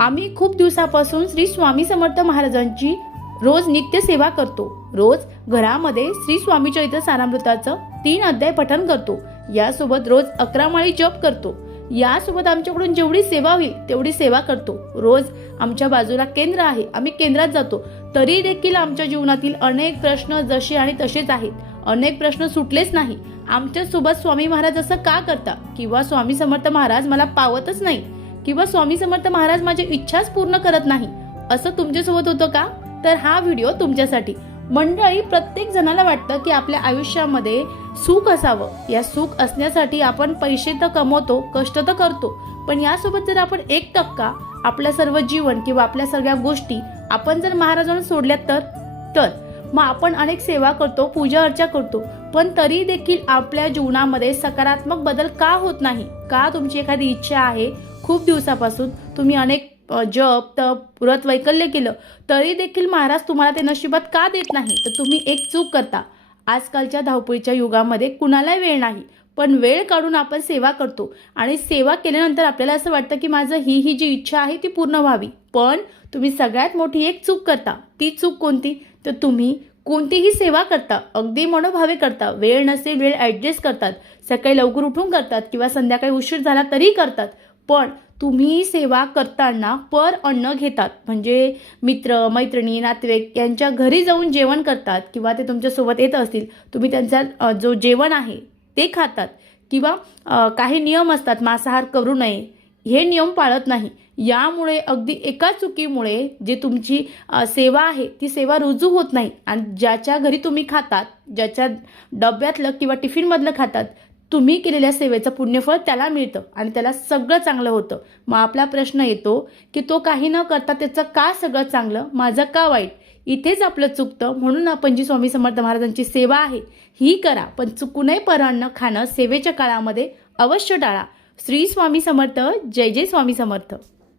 आम्ही खूप दिवसापासून श्री स्वामी समर्थ महाराजांची रोज नित्य सेवा करतो। रोज घरामध्ये श्री स्वामी चरित्र सारामृताचं 3 अध्याय पठण करतो। यासोबत रोज 11 माळी जप करतो। यासोबत आमच्याकडून जेवढी सेवा होईल तेवढी सेवा करतो। रोज आमच्या बाजूला केंद्र आहे, आम्ही केंद्रात जातो। तरी देखील आमच्या जीवनातील अनेक प्रश्न जसे आणि तसेच आहेत, अनेक प्रश्न सुटलेच नाही। आमच्या सोबत स्वामी महाराज असं का करता, किंवा स्वामी समर्थ महाराज मला पावतच नाही, किंवा स्वामी समर्थ महाराज माझी इच्छाच पूर्ण करत नाही, असं तुमच्यासोबत होतं का? तर हा व्हिडिओ तुमच्यासाठी। मंडळी, प्रत्येक जणाला वाटतं की आपल्या आयुष्यामध्ये सुख असावं। या सुख असण्यासाठी आपण पैसे तर कमवतो, कष्ट तर करतो, पण यासोबत जर आपण 1% आपलं सर्व जीवन किंवा आपल्या सगळ्या गोष्टी आपण जर महाराजांना सोडल्या तर मग आपण अनेक सेवा करतो, पूजा अर्चा करतो, पण तरी देखील आपल्या जीवनामध्ये सकारात्मक बदल का होत नाही? का तुमची एखादी इच्छा आहे, खूप दिवसापासून तुम्ही अनेक जप तप व्रत वैकल्य केलं, तरी देखील महाराज तुम्हाला ते नशिबात का देत नाही? तर तुम्ही एक चूक करता। आजकालच्या धावपळीच्या युगामध्ये कुणाला वेळ नाही, पण वेळ काढून आपण सेवा करतो आणि सेवा केल्यानंतर आपल्याला असं वाटतं की माझं ही जी इच्छा आहे ती पूर्ण व्हावी, पण तुम्ही सगळ्यात मोठी एक चूक करता। ती चूक कोणती? तर तुम्ही कोणतीही सेवा करता, अगदी मनोभावे करता, वेळ नसेल वेळ ॲडजस्ट करतात, सकाळी लवकर उठून करतात किंवा संध्याकाळी उशीर झाला तरी करतात, पण तुम्ही सेवा करताना पर अन्न घेतात, म्हणजे मित्र मैत्रिणी नातेवाईक यांच्या घरी जाऊन जेवण करतात, किंवा ते तुमच्यासोबत येत असतील, तुम्ही त्यांचा जो जेवण आहे ते खातात, किंवा काही नियम असतात, मांसाहार करू नये, हे नियम पाळत नाही। यामुळे अगदी एका चुकीमुळे जे तुमची सेवा आहे ती सेवा रुजू होत नाही, आणि ज्याच्या घरी तुम्ही खातात, ज्याच्या डब्यातलं किंवा टिफिनमधलं खातात, तुम्ही केलेल्या सेवेचं पुण्यफळ त्याला मिळतं आणि त्याला सगळं चांगलं होतं। मग आपला प्रश्न येतो की तो काही न करता त्याचं का सगळं चांगलं, माझं का वाईट? इथेच आपलं चुकतं। म्हणून आपण जी स्वामी समर्थ महाराजांची सेवा आहे ही करा, पण चुकूनही परान्न खाणं सेवेच्या काळामध्ये अवश्य टाळा। श्री स्वामी समर्थ। जय जय स्वामी समर्थ।